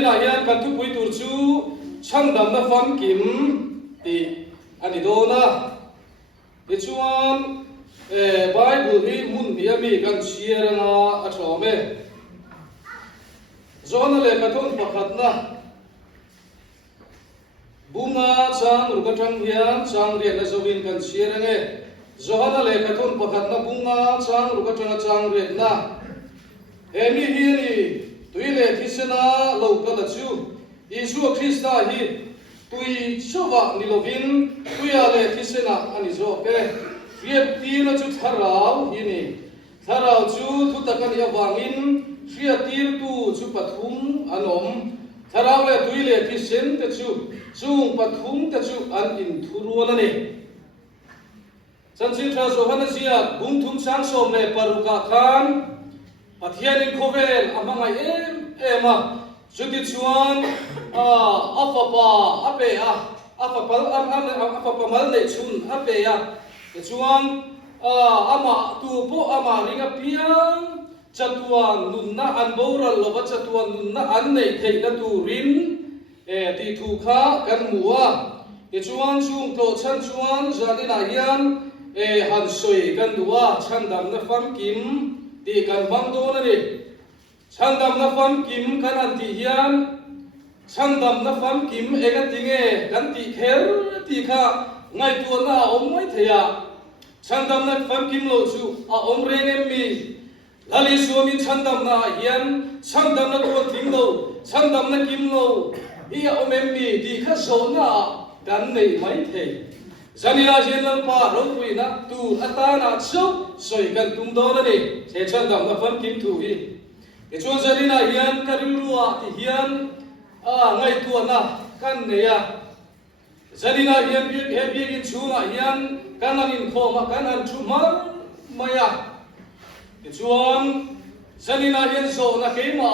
na hian kan thu pui tur chu chandam na fam kim ti ani do na e chuan Bible hi mun ni ami kan share na a thome zona le ka thon pakhat na bunga chang ru ka thang hian chang rian na zowin kan share nge zona le ka thon pakhat na bunga chang ru ka thang chang rian na emi hi ni tuile thisena lo ka la chu Isu Krista hi tui chowa nilovin tuya le thisena ani zo ke riat ti na chu tharau hi ni tharau chu thutakan ya wangin riat tir tu chu pathum anom tharau le tuile thisen te chu chung pathum te chu an in thuruan ani chanchi tha so hana sia bung thum sang som le paruka khan pathian in khovel amanga ema Jadi chuan afapa apea afapa mal le chun apea chuan ama tu po ama ringa piang chatuan nunna an boral loba chatuan nunna an nei theina turin ti thu kha kan muwa chuan chung to chan chuan zanina hian han soi kan duwa chandam na fam kim ti kan bang do na ni Chandam na fam kim kan anti hian chandam na fam kim ega tinge kan ti kher ti kha ngai tu na om mai theya chandam na fam kim lo chu a om reng mi lali suami chandam na hian chandam na tu ting lo chandam na kim lo i om mi ti kha so na kan nei mai the zanila hian lan pa ro pui na tu atana chu soi kan tum do na ni che chandam na fam kim tu hi Chuan zanina hian karilua ti hian ngai tu na kan neya zanina hian biegin chunga hian kananin khoma kanan thumar maya chuan zanina hian zo na keima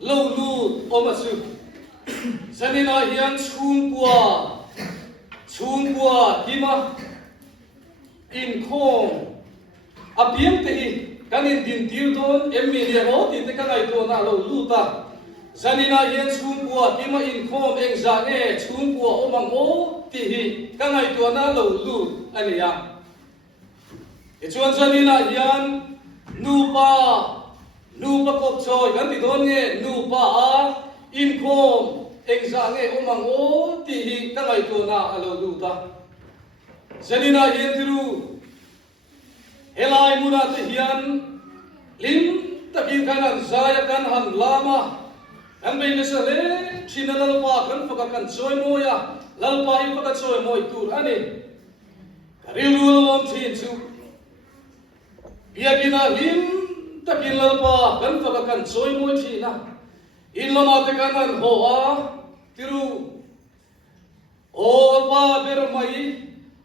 lo lu omasu zanina hian chungkwa kima in khom apiam te hi kanin din tir don emmi dia ho ti te kangai to na lo luta zanina hian chungkwa kima in khom eng za nge chungkwa omang o ti hi kangai to na lo lu ania e chuan zanina hian nupa kop choi kan ti don nge nupa a in khom eng za nge omang o ti hi kangai to na lo luta zanina hian tiru Helai muna te hian lim takin kanan zaya kan han lama kan be nesa le thina lalpa kan faka kan choi moya lalpa hi faka choi moi tur ani karilul om thin chu biagina lim takin lalpa kan faka kan choi moi thina in lama te kanan ho a tiru o pa ber mai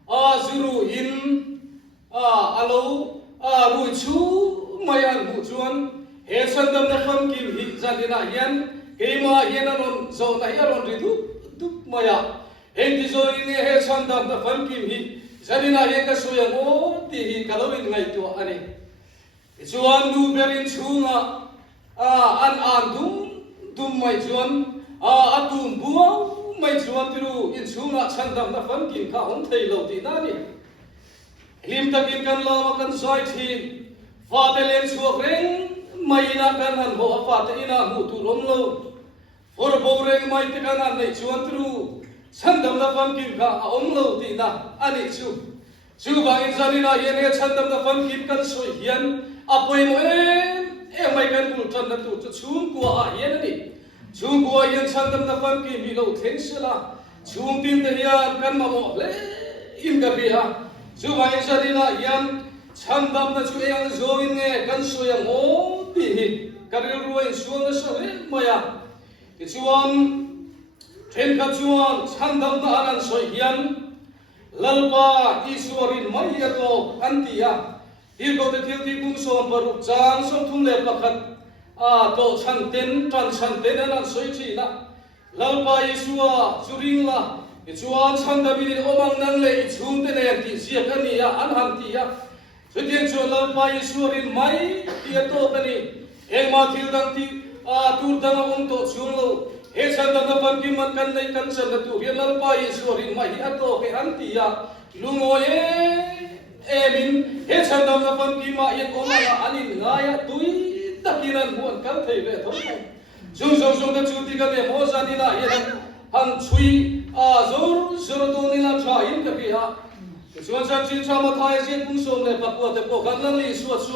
a zuru in alo rui chu mayan bu chuan he sandam na fam kim hi zanina hian keima hian anon zo na hian ri du maya he ti zo ni he sandam na fam kim hi zanina hian ka soyang o ti hi kalowin ngai tu ani chuan nu berin chunga an dum mai chuan atum buo mai chuan tiru in chunga sandam na fam kim ka hom thei lo ti na ni lim takin kan lama kan zoi thin fatelen chuak reng mai na kan han ho fate ina mu tu rom lo for bo reng mai te kan an nei chuan tru chandam na fam kim kha om lo ti na ani chu ba in zanina hian he chandam na fam kim kan soi hian apoi mo mai kan bul tan na tu chung kwa a hian ani chung kwa hian chandam na fam kim hi lo theng sela chung tin te hian kan ma mo le in ga bia Zuba in zanina hian chandam na chu yang zo in nge kan soyang o ti hi karil ruin suang na sa le maya ti chuan then ka chuan chandam na anan soi hian lalpa isuarin mai to antia ti ko te thil ti bung som paruk chang som thum le pakhat to chanten tran chanten anan soi chi na lalpa isua churing la chuan chandabin omang nang le chung te ne ti sia kania an han ti ya chutian chu lalpa isuarin mai ti to kani engma thil dang ti tur dang to chulo he san dang pan ki man kan nei kan san tu rian lal pa Yesu rin mai ato ke antia lungo emin he san dang pan ki ma ye ko ma anin ngaya tui takiran muan kal thei ve thon jung da chu ti ka ne mo sa ni la ye han chui zor do ni la tha in ka pi ha chuan san chin cha ma thai jen pung som le pa ko te po kan lan li suat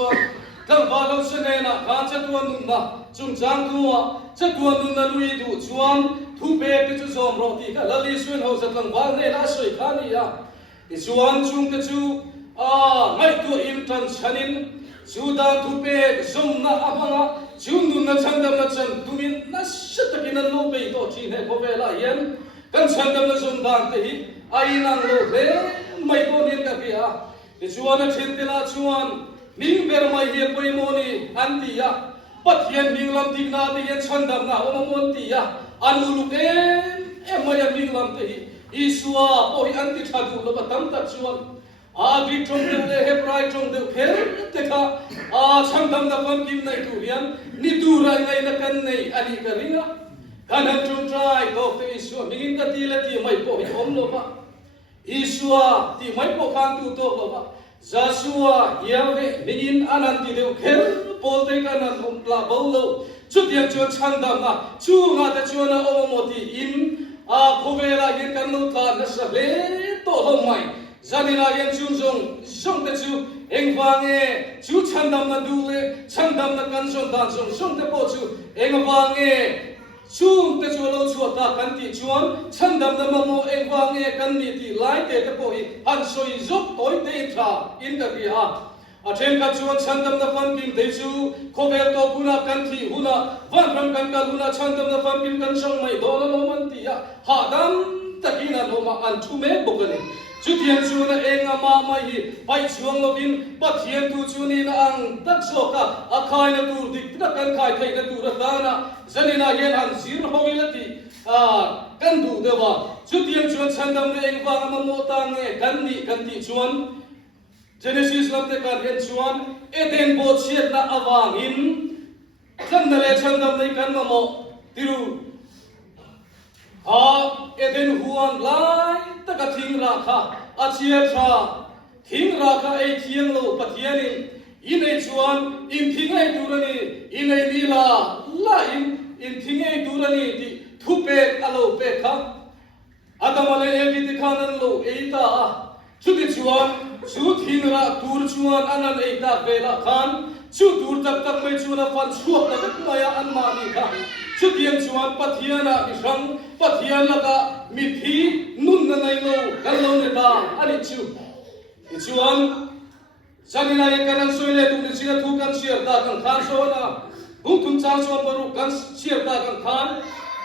kan ba lo se ne na ka cha tuan nun na chung chang tuwa cha tuan nun na lui du chuan thu pe ke chu som ro ti ka la li suan ho sa tlang ba ne la soi kha ni ya i chuan chung ke chu ngai tu im tan chanin chu dan thu pe som na abanga chung nun na chang dam na chan tumin na shat ki na lo pe to chi ne ko ve la yen kan chang dam na som dan te hi ai nang lo le mai ko ni ka pi ha i chuan a chen te la chuan ning ber mai he poi mo ni an ti ya pathian ning lam tik na ti yen chan dam na o mon ti ya an ulu ke mai ning lam te hi isua po hi an ti tha du lo ba tam ta chuan vi trong de he prai trong de kher te kha cham dam da pam kim nai tu hian ni tu ra ngai na kan nei ani ka ringa kan han chung trai to te isua mingin ka ti la ti mai po hi om lo ba isua ti mai po khan tu to lo ba Joshua Yahweh mingin anan ti deu kher pol te kan an hom pla bolo chu tiang chu chan dam na chu nga ta chu na o mo ti in khovela yen kan no ta na sa le to lo mai zanina yen chung song te chu eng wange chu chan dam na du le chan dam na kan song dan song te po chu eng wange chung te chu lo chu ta kan ti chuan chan dam na mo eng wange kan ni ti lai te po hi han soi zop toi te tha in ka bi ha athen ka chuan chan dam na fan kim te chu khovel to puna kan thi huna van ram kan ka huna chan dam na fan kim kan song mai do lo man ti ya ha dam takina no ma an thu me bokani chu thian chu na eng ama mai hi pai chuang lo bin pathian tu chu ni na ang tak so ka akhai na tur dik na kan khai thei na tur ta na zanina yen an zir howilati kan du de wa chu thian chuan chan dam na eng wang ma mo ta nge kan ti chuan Genesis lam te kan hen chuan eden bo chiat na awang in chan na le chan dam nei kan ma mo tiru eden huan lai taka thing ra kha achia tha thing ra kha ei thiang lo pathianin inei chuan in thingai turani inei ni la in thingai turani ti thupe alo pe kha adamale evi ti khanan lo eita chu ti chuan chu thing ra tur chuan anan eita vela khan chu tur tak tak mai chuan fan suak ta maya an ma ni kha chu tiang chuan pathiana isang pathiana ka mithi nun na nai lo kan lo ne ta ani chu chuan sanina ye kan soi le tu ni sina thu kan share ta kan khan so na bung tum chang so paru kan share ta kan khan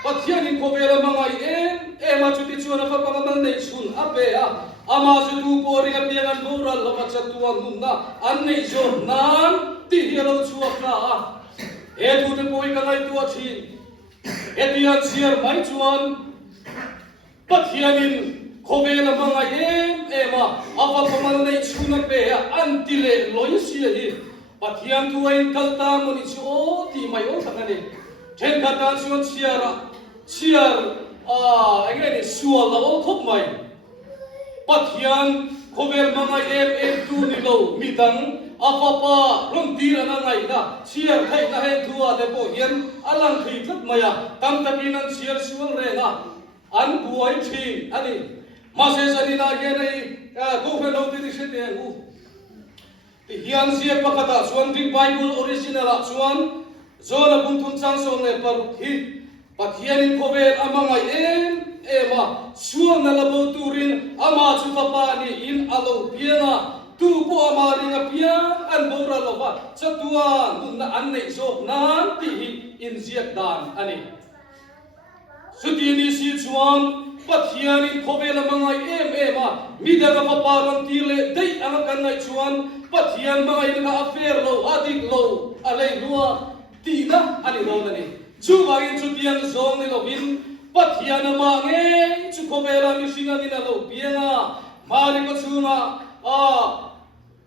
pathianin ko vela mangai ma chu ti chuan fa pa mal nei chun ape ama chu tu pori a pian an boral lo pa chatuan nun na an nei zo nan ti hialo chuak na tu te poi ka ngai tu a thin etian siar mai chuan pathianin khovela manga ema ava pamal nei chuna pe antile loi sia hi pathian tu ai kalta moni chu ti mai o thangani then ka ta chuan chiar again is sual la thop mai pathian khovel manga tu ni lo midang apapa ron tir ana ngai na chiar thai na he thua de po hian alang thi thut maya tam takin an chiar sual re na an buai thi ani mase sanina ge nei go fe lo ti se te u ti hian sia pakata chuan ring bible original a chuan zona bung thun chang so ne par hi pathian in khovel amangai ema sual na labo turin ama chu papa ni in alo piana tu po amaring apia an bora lova chatua nun an nei so nan ti in ziat dan ani sutini si chuan pathian in khovela mangai ema midanga papa ron tile dei anga kan nai chuan pathian mangai na affair lo adik lo alei lua tina ani lo nani chu wagin chutian zong ni lovin pathian ma nge chu khovela mi singa ni na lo pianga mari ko chunga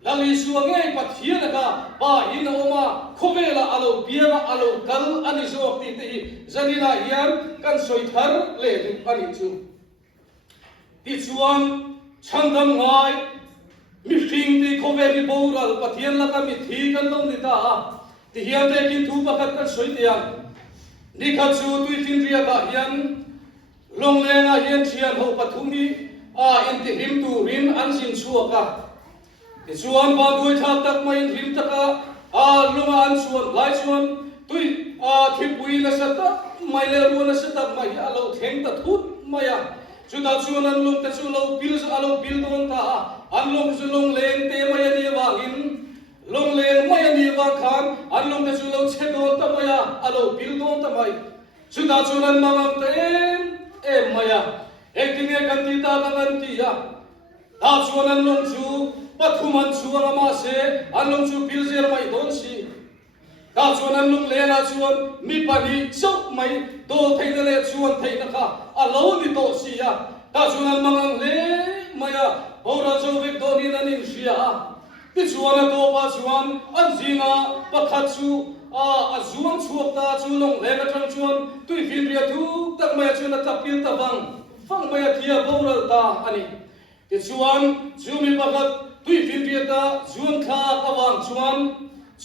lali suange pathian ka pa in oma khovela alo biara alo kal ani zo ti te zanina hian kan soithar le du ani chu ti chuan chandam ngai mi fing ti khoveli boral pathian la ka mi thi kan long ni ta ti hian te kin thu pakhat kan soitian ni kha chu tu tin ria da hian long lenga hian thian ho pathumi in ti him tu rin an sin chuaka chuan ba đuôi thak tak mai him taka lunga an chuan lai chuan tui thipui na sata mai le ru na sata mai alo theng ta thut maya chu ta chuan an lung ta chu lo bil zo alo bil don ta an lung chu lung leng te mai ani wangin lung leng mai ani wang khan an lung ta chu lo che don ta maya alo bil don ta mai chu ta chuan an mangam te maya ektinge kan ti ta kan ti ya ta chuan an lung chu pathuman chuang ama se anlong chu pilzer mai don si ta chuan anlong le na chuan mi pani chok mai do theina le chuan theina kha alo ni to si ya ta chuan an mangang le maya ora zo vek do ni nanin sia ti chuan to pa chuan an zinga pakhat chu a zuang chuak ta chu long le na tang chuan tui fin ria thu tak mai chuan ta pil ta wang mai thia boral ta ani ti chuan chu mi pakhat tui fin ria ta zuang kha awang chuan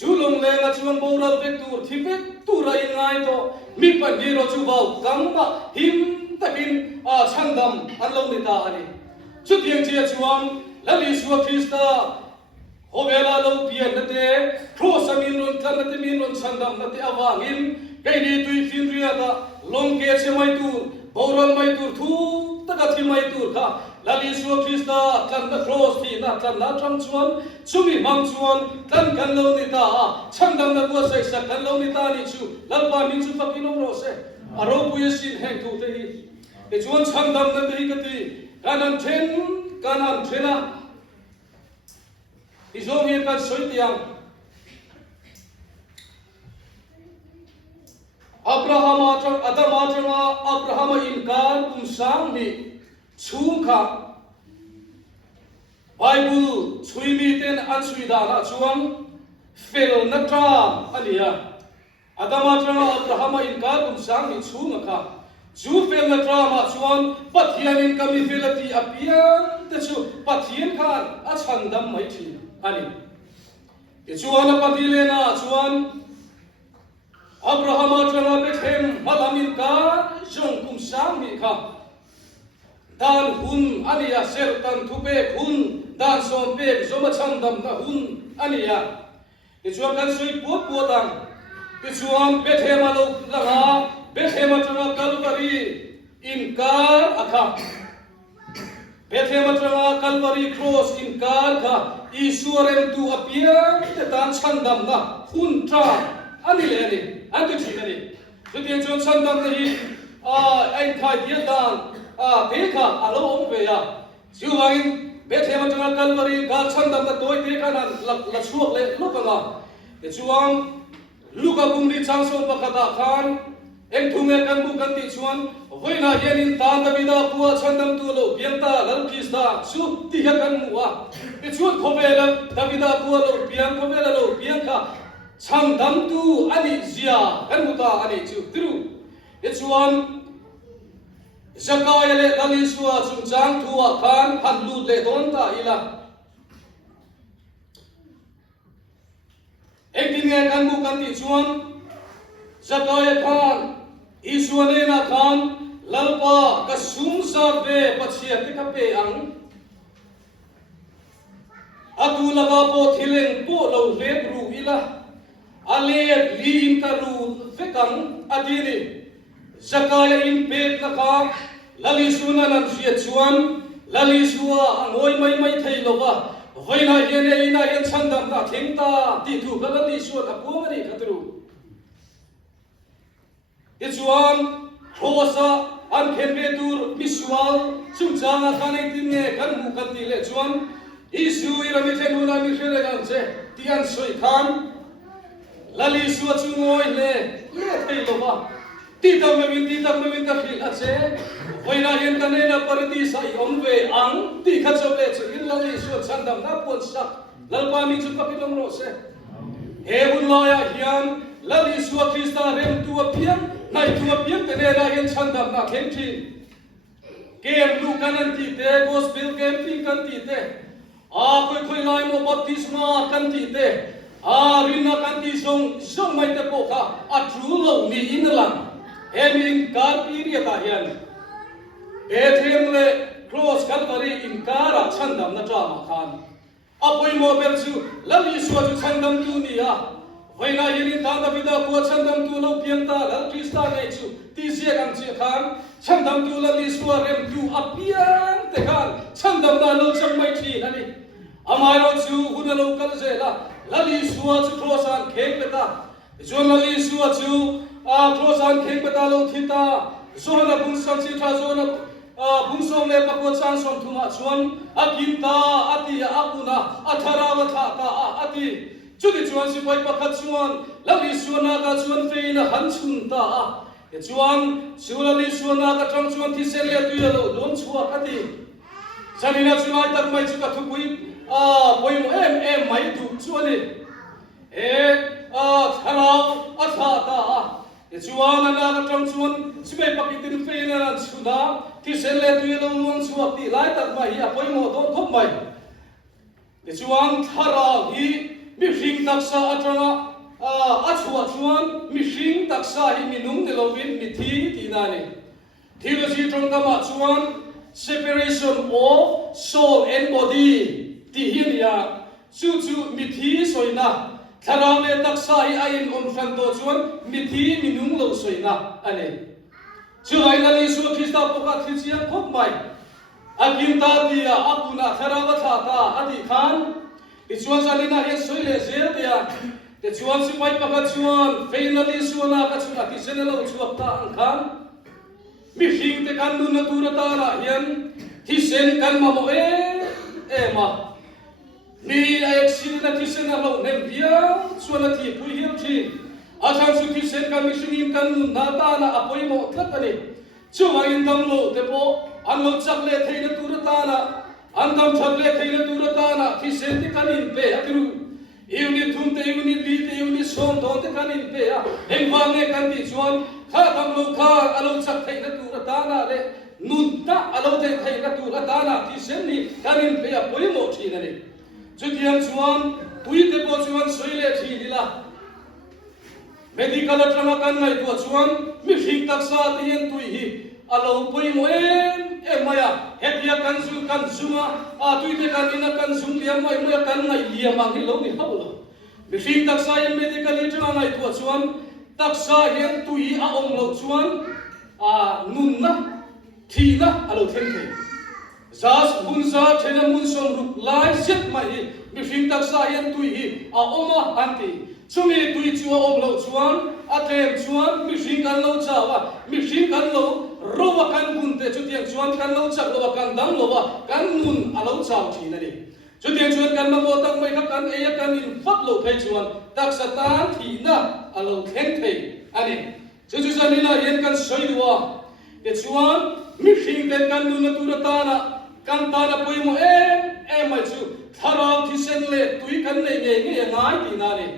chulong le na chuan boral vek tur thi vek tur ai ngai to mi pan ni ro chu bau kam ma him takin chandam anlong ni ta ani chu tiang chia chuan lali suwa krista hobela lo pian na te cross amin ron kan na te min ron chandam na te awangin kai ni tui fin ria ta long ke che mai tur boral mai tur thu taka thi mai tur kha lali suwa krista kan na cross thi na kan na tram chuan chumi mang chuan kan lo ni ta chandam na ko sai sa kan lo ni ta ni chu lalpa min chu pakin ro se aro pu yesin heng thu te hi te chuan chandam na te hi ka ti kanan thena izong ye kan soitiang Abraham inkar kumsang ni chungkha Bible chui mi ten an chui da na chuang fel na tra ania Abraham inkar kumsang ni chungkha chu fel na tra ma chuan pathian in kami felati apian te chu pathian khan a chandam mai thi ani ke chuan patile na chuan Abraham atanga Bethlehem malamin ka jong kumsang mi kha dan hun ania ser tan thupe hun dan som pe zoma chandam na hun ania ke chuan kan sui puat puatang ke chuan Bethlehem alo langa Bethlehem atanga Calvary inkar akha Bethlehem atanga Calvary cross inkar kha Isuarem tu apia te tan chandam na hun tra ani le ani antu thi ani tuti chuan chandam na hi ai kha dia dan te kha alo ong ve ya chuwangin Bethlehem atanga Calvary ga chandam na toy te kha nan la chuak le lokanga ke chuang luka bungri changson pakata khan eng thunge kan bu kan ti chuan voina hianin tan davida puwa chandam tu lo bianta lal krista chu ti ha kan muwa ke chuan khobela davida puwa lo biang khobela lo biang kha chandam tu ani zia kan muta ani chu tiru ke chuan zakaya le laliswa chungchang thuwa khan hanlu le don ta ila ekdinge kan bu kan ti chuan zakaya khan Isuanena khan lalpa kasung sa ve pachia te ka pe ang atu laga po thileng po lo le ru ila ale li in ka ru ve kang adini zakaya in pe na ka lali suna nan sia chuan lali suwa angoi mai thei lova hoina hiane ina hian chandam ta thengta ti thu ka lali suwa ka pomani khatru Ichuan khosa an khenbe tur visual chungchanga kanai tinge kan mu kan ti le chuan isu irami thenuna mi khere gan che tian soi khan lali su chungoi le thei lova ti tam me ka khil a che hoina yen kan na parati sai omve ang ti kha choble chu in lali su chandam na pon sak lalpa mi chu kapilom ro se hebun laya hian lali suwa krista rem tu apiam nai tu apiam te ne la hian chandam na khem thin kem lu kanan ti te gospel camping kan ti te khoi khoi lai mo baptisma kan ti te rina kan ti song mai te po kha a tru lo ni in lang emin kar period a hian Bethlehem le cross Calvary in kara chandam na drama khan apoi mo ber chu lali suwa chu chandam tu ni a voina yin ta da vida ko chandam tu lo pian ta lal krista nei chu ti sia kang chi khan chandam tu lali suwa rem tu apian te khan chandam na lo chang mai thi ani amaro chu hun lo kal je la lali suwa chu cross an kheng peta jo lali suwa chu cross an kheng peta lo thita so na bung sang chi tha so na bung som le pa ko chang som thuma chuan akim ta ati akuna athara wa tha ta ati chuti chuan si pai pakhat chuan lali suana ka chuan feina han chun ta chuan siulali suana ka tang chuan thi sel le tu lo lon chua ati sanina chunai tak mai chu ka thu pui poi mo em mai du chuan ni tharau atha ta chuan ana ka tang chuan sipai pakitin feina chuna thi sel le tu lo lon chua ti lai tak mai a poi mo don khop mai chuan tharau hi mi hring taksa atanga achua chuan mi hring taksa hi minung de lovin mi thi ti na ni thilo si trong kama chuan separation of soul and body ti hian ya chu mi thi soina tharau le taksa hi ain khan to chuan mi thi minung lo soina ani chu ai na li su krista poka thi chiang khop mai akim ta dia apuna tharawa tha ta adi khan chuan salina hian soi le zel dia te chuan si pai pakhat chuan finally suana ka chuna ti senelo chuak ta ang khan mi hring te kan nu na tur ta ra hian thi sen kan ma mo ma ni accident na thi sen lo nem bia chuan thi pui hiam thi athang su thi sen kan mi hring kan nu na ta na apoi mo thlat ani chuwa in dam lo te po an lo chak le theina tur ta na andam chagle theina tur ta na thi sen ti kanin pe atru iuni thum te iuni li te iuni som don te kanin pe a engwang ne kan ti chuan kha dam lo kha alo chak theina tur ta na le nun ta alo te theina tur ta na thi sen ni kanin pe a poi mo thi na ni chutiam chuan tui te po chuan soile thi ni la medical trama kan nai po chuan mi hring taksa ti hen tui hi alo poi mo maya hetia kan zuma tui te kan ina kan zum liam mai mai kan ngai liam ang hi lo ni haulo mi hring taksa yen medical trama nai po chuan taksa hen tui a ong lo chuan nun na thi na alo then the zas bunza thena mun som ruk lai set mai mi hring taksa yen tui hi a oma anti chumi tui chu om lo chuan atlem chuan mi hring kan lo chawa mi hring kan lo rowa kan bun te chutiang chuan kan lo chak lo kan dam lo kan nun alo chaw thi na ni chutiang chuan kan ma mo tak mai kha kan e kan in fat lo thai chuan tak satan thi na alo theng thei ani chu sani la yen kan soi duwa te chuan mi hring ten kan nun na tur ta na kan ta na poi mo mai chu tharau thi sen le tui kan nei nge ngai ti na ni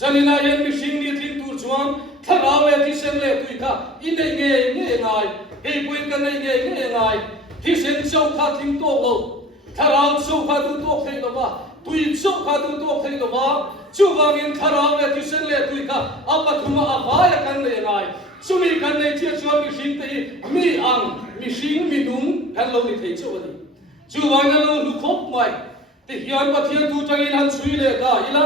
zanina yen mi hring ni thin tur chuan tharau le thi sen le tui kha in nei nge ngai ei point kan nei nge ngai thi sen chau kha thing to lo tharau chau kha du to thei lo ba tui chau kha du to thei lo ba chu wang in tharau le thi sen le tui kha apa thuma avaya kan nei ngai chumi kan nei chia chuan mi hring te mi ang mi hring mi nung kan lo ni thei chu ani chu wang na lo lu khop mai te hian pathian tu tangin han chui le ka ila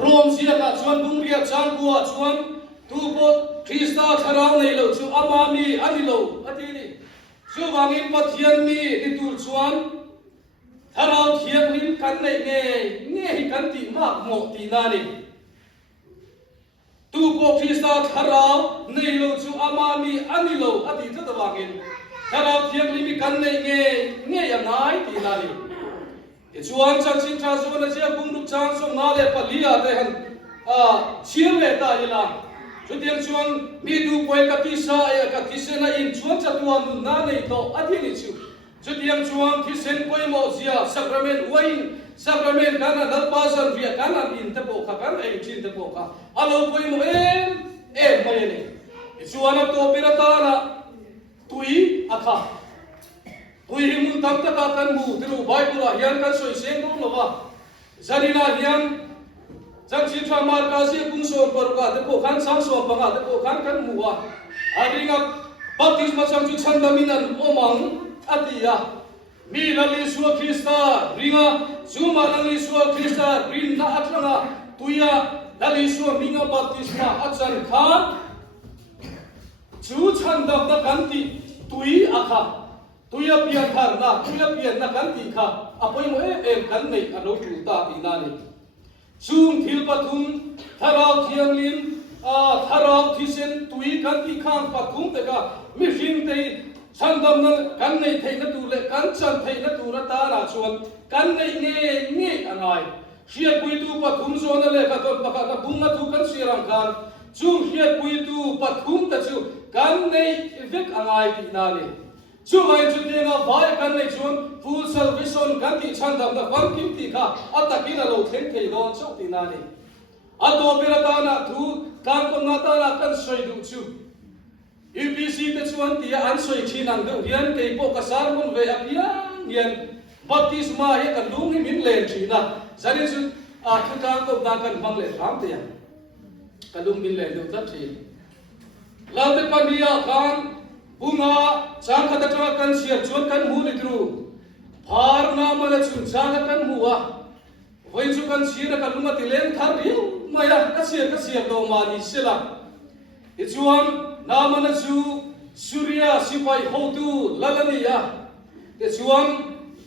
rom sia ka chuan bung ria chang bua chuan tu po krista tharau nei lo chu ama mi ani lo ati ni chu wangin pathian mi ni tur chuan tharau thiam rin kan nei nge hi kan ti mak mo ti na ni tu po krista tharau nei lo chu ama mi ani lo ati tha wangin tharau thiam ri mi kan nei nge ya ngai ti na ni chuan chan chin tha zo na chia bung ruk chang som na le palia te han chiam le ta ila chutiang chuan mi du koi ka pi sa ya ka kisena in chuan cha tuan nun na nei to athi ni chu chutiang chuang thi sen koi mo zia sacrament wain sacrament kana dalpasan via kana in te po kha kan ei chin te po kha alo koi mo mai ne chuana to pirata na tui akha tui himun tam ta ka kan mu tiru bible a hian kan soi sen do lo wa zanina hian Jang si tra mar ka si kung so par ka te ko khan sang so pa ka te ko khan kan mu wa adinga baptisma sang chu chan daminan omang atia mi lali su Krista ringa zuma lali su Krista rin na atlanga tuya lali su minga baptisma achan kha chu chan dam na kanti tui akha tuya pian thar na tuya pian na kanti kha apoi mo kan nei alo tu ta inani Zoom thil pathum tharau thianglin tharau thisen tui kan ti khang pathum te ka mi hring te sandam na kan nei thei na tu le kan chan thei na tu ra ta ra chuan kan nei nge angai hriat pui tu pathum zo na le ka ton pakha na bung na tu kan sirang kan chu hriat pui tu pathum ta chu kan nei vek angai ti na le chu mai chu te nga vai kan nei chuan full salvation kan ti chan dam na kan kim ti kha atakina lo theng thei don chok ti na le ato pirata na thu kan ko na ta na kan soi du chu UPC te chuan ti an soi chin ang do hian ke po ka sar mun ve apiang hian baptisma he kan lung hi min len thi na zani chu thu ka ko na kan bang le ram te ya kalung min len do ta thi lam te pania kan bunga chang khata cha kan sia chuan kan mu ni tru phar na mala chun chang kan muwa voi chu kan sira kan luma ti len thar riu maya ka sia do ma ni sila e chuan na mana chu surya sipai ho tu lalania e chuan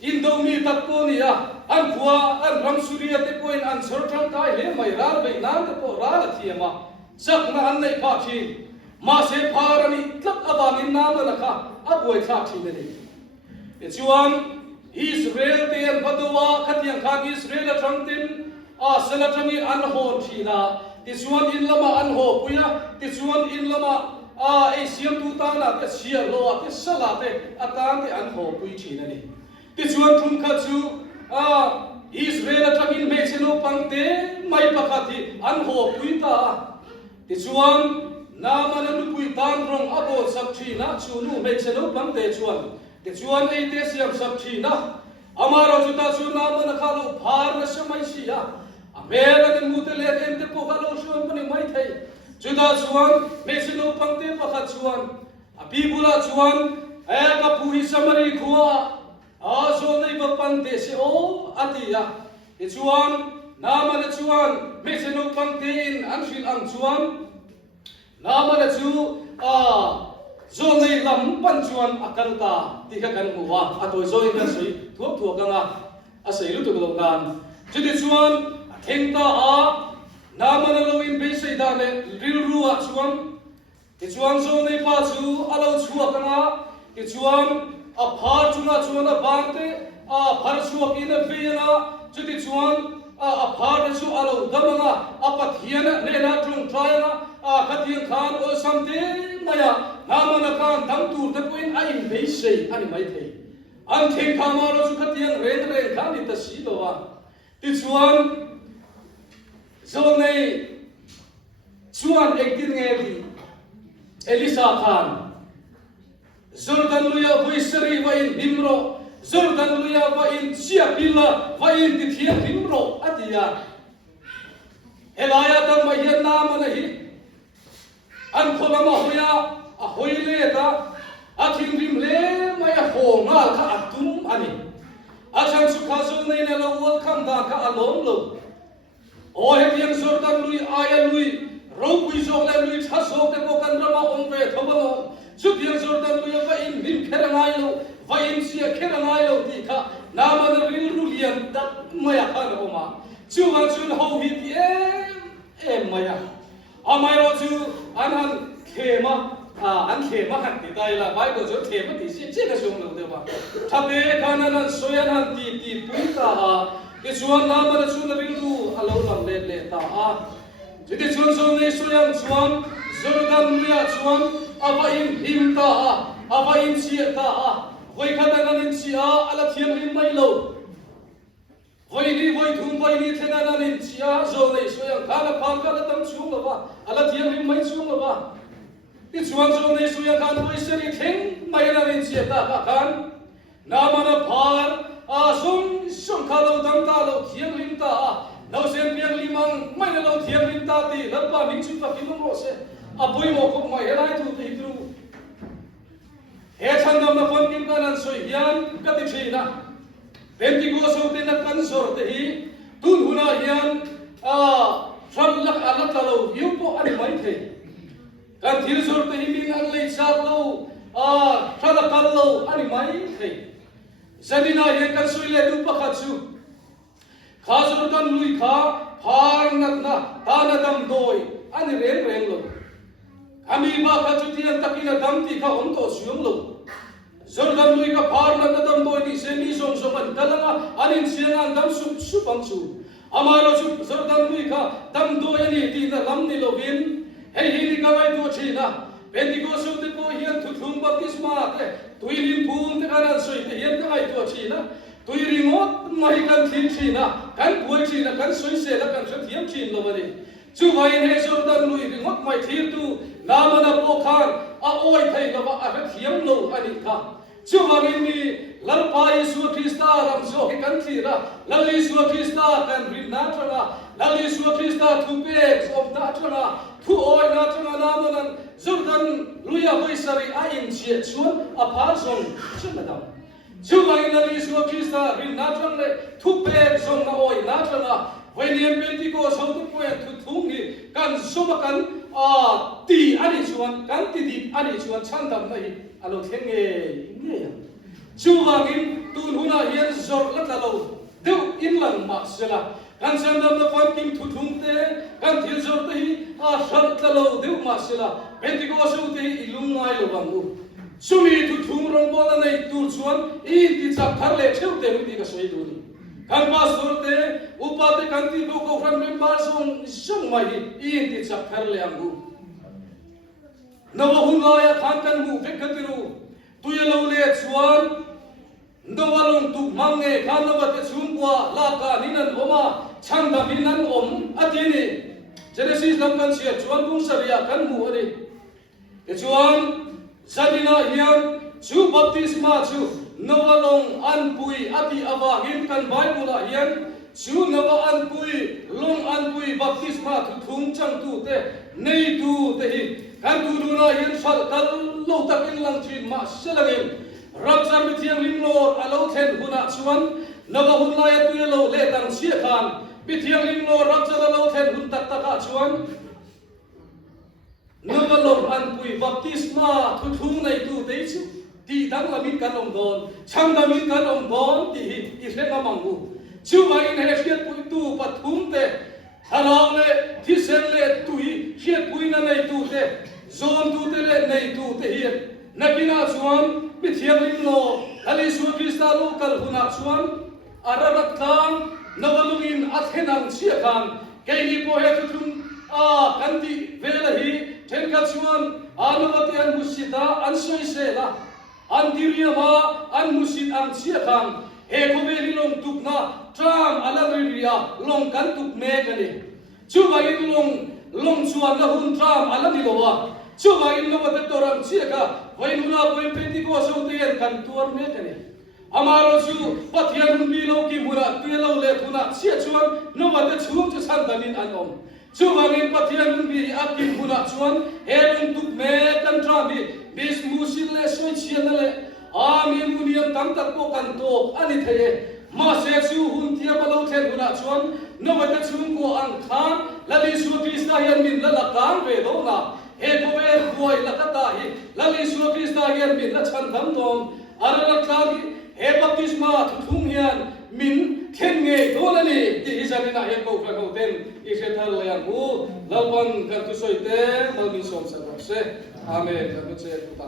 indomi takpo ni ya an khua an ram surya te poin an sorthang kai le mai rar be nan te po ra la thiama sak na an nei pha thi ma se pharani tlak abangin nama nakha aboi kha thine ni e chuan Israel te an badwa khatiang kha Israel atangtin selatani an ho thina ti chuan in lama an ho puya ti chuan in lama ei siam tu ta na te sia lo te sala te atan te an ho pui thina ni ti chuan thum kha chu Israel atangin me cheno pangte mai pakhathi an ho pui ta ti chuan nama na lupui tan rong abo sabthi na chunu me cheno pangte chuan te chuan ei te siam sabthi na amaro chuta chu nama na khalu phar na samai sia amela ne mutele ente po khalo chuan pani mai thei chuta chuan me cheno pangte pakha chuan abibula chuan ka puhi samari khuwa zo nei ba pante se o atia te chuan nama na chuan me cheno pangte in an fil ang chuan nama na chu zo nei lam pan chuan akarta ti ka kan muwa atoi zo in kan soi thuak thuak anga a sei lu tu lo kan chuti chuan thengta nama na lo in be sei da le ril ruwa chuan ti chuan zo nei pa chu alo chuak anga ti chuan a phar chunga chuan a bangte phar chuak in a veina chuti chuan a phar chu alo damanga a pathiana ne na trung tryanga khatiang khan o samte maya nama na khan dam tur te point a in be sei ani mai thei an theng khama ro chu khatiang ren khan ni ta si lo wa ti chuan zo nei chuan ektin nge di Elisa khan Jordan luya voiseri va in bimro Jordan luya va in chiapilla va in ti thiam bimro atia elaya tam ma hian nama na hi an kholama hoya a hoile ta a thing rim le maya ho nga kha atum ani a chang su kha zo nei na lo wal kham da kha alom lo o he tiang Jordan lui aya lui ro pui zo le lui tha so te ko kan rama om ve thobalo chu tiang Jordan lui va in rim kherangai lo va in sia kherangai lo ti kha nama na ril ru lian tak maya kha ro ma chu han chun ho hi ti maya amai ro chu an khema an khema han ti dai la bai ko jo khema ti si che ka sum lo de ba thabe kana nan soyan han ti pui ta ke chuan nama na chu na ring ru alo lam le ta jiti chuan so nei soyan chuan Jordan luya chuan ava in him ta ava in si ta voi khata nanin chia ala thiam rim mai lo voi ni voi thum voi ni thena nanin chia zo nei soyang khala phang ka tam chung lo ba ala thiam rim mai chung lo ba ti chuan zo nei soyang khan voi seri theng mai nanin chia ta ka khan namana phar a sum khalo dam ta lo thiam rim ta no sen piang limang mai na lo thiam rim ta ti lampa ming chu pa kilong ro se apoi mo ko mai helai tu ti tru he chandam na pon kim kanan soi hian ka ti thina Pentecost so te na kan sor te hi tun huna hian thal lak alat lo yu po ani mai the kan thil sor te hi min an lei sar lo thal kal lo ani mai the zanina hian kan soi le du pakhat chu khazur kan lui kha phar nat na ta na dam doi ani reng reng lo ami ba kha chu tian takina dam ti kha om to sium lo Jordan lui ka phar na dam doi ni se mi som som an kalanga anin sian dam sup supang chu amaro chu Jordan lui ka dam doi ani ti na lam ni lovin hei hi ni ka vai tu chi na Pentecost so te ko hian thu thum baptisma te tuirin pum te kanan soi te hian ka vai tu chi na tuiringot mai kan thin chi na kan puai chi na kan soi se la kan sa thiam chin lo bani chu vai he Jordan lui ringot mai thir tu namana po khan a oi thei lo ba a thiam lo ani kha Chuwangin ni lalpa Yesu Krista ram so he kan thira lal Yesu Krista kan rin na tanga lal Yesu Krista thupe som ta tanga thu oi na tanga namanan Jordan luya hoi sari a in che chuan a phar song chumadam Chuwangin lal Yesu Krista rin na tanga thupe som na oi na tanga when the Pentecost so to point to thung ni kan somakan ti ani chuan kan ti di ani chuan chandam nai alo thenge nge chuwangin tun huna hian zor la lo deu in lang ma sela kan chandam na fan kim thu thung te kan thil zor te hi a shat la lo deu ma sela Pentecost so te ilung ngai lo bangu sumi thu thung rong bola nei tur chuan in ti chak thar le theu te mi ka soi du ni kan pastor te upate kan ti do ko fran member song mai in ti chak thar le angu nawa hun la ya khan kan mu vek katiru tu ye lo le chuan ndawalong tu mange khan nawa te chum kwa la ka ninan oma changda minan om atini Genesis lam kan sia chuan bung saria kan mu ani e chuan sadina hian chu baptisma chu nawalong an pui ati awangin kan Bible hian chu nawa an pui long an pui baptisma thum chang tu te nei tu te hi kan tu duna hian sal kal lo takin lang chin ma selangin rapsar mi thiang lim lo alo then huna chuan nawa hun la ya tu lo le tang sia khan mi thiang lim lo rapsar alo then hun tak taka chuan nawalong an pui baptisma thum nei tu te chu ti dang la min kan om don chang da min kan om don ti i hlenga mangu chu wa in he hiat pui tu pathum te halang le thi sen le tui hiat pui na nei tu te zon tu te le nei tu te hi nakina chuan mi thiam lim lo ali su Krista lo kal huna chuan ararat kang nawalungin athenang sia khan keini po he thum kan ti vela hi then ka chuan anawati an musita an soi se la an diriya ma an musit ang sia khan he ko be long tuk na tram alagriya long kan tuk me kani chu ba in long chuan la hun tram alani lo wa chu ba in lo te toram sia ka vai nuna poi Pentecost so te kan tur me kani amaro chu pathian bi lo ki mura te lo le thuna sia chuan no ba te chum chu san damin an om chu ba in pathian bi akim mura chuan he long tuk me kan tram bi bis musil le soi chian le ami muniam tam tak po kan to ani the ma se chu hun tia ba lo then huna chuan no ba ta chum ko ang khan lali su Krista hian min la kan ve do na he ko ver buai la kata hi lali su Krista hian min la chan dham don ara la he baptisma thum hian min khen nge do la ni ti janina he ko ka ko ten i se thal la yang hu lalwan kan tu soite mal min som sa se amen kan tu che